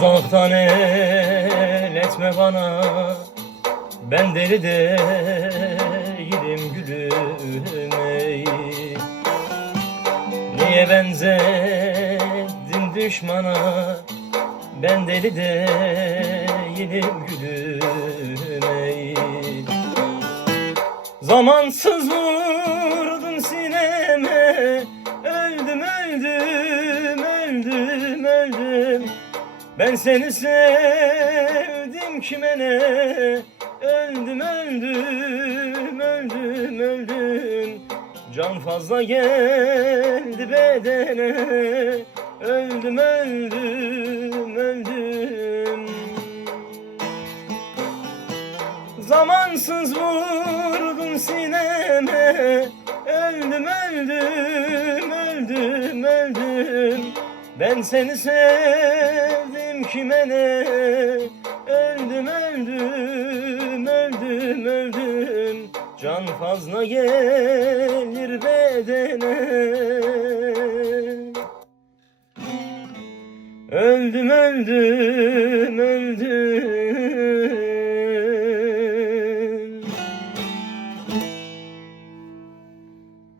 Sultan el etme bana. Ben deli değilim gülüm ey. Niye benzedin düşmana? Ben deli değilim gülüm ey. Zamansız Ben seni sevdim kime ne? Öldüm öldüm öldüm öldüm. Can fazla geldi bedene. Öldüm öldüm öldüm. Zamansız vurdun sineme. Öldüm öldüm öldüm öldüm. Ben seni sevdim kime ne? Öldüm öldüm öldüm öldüm. Can fazla gelir bedene. Öldüm öldüm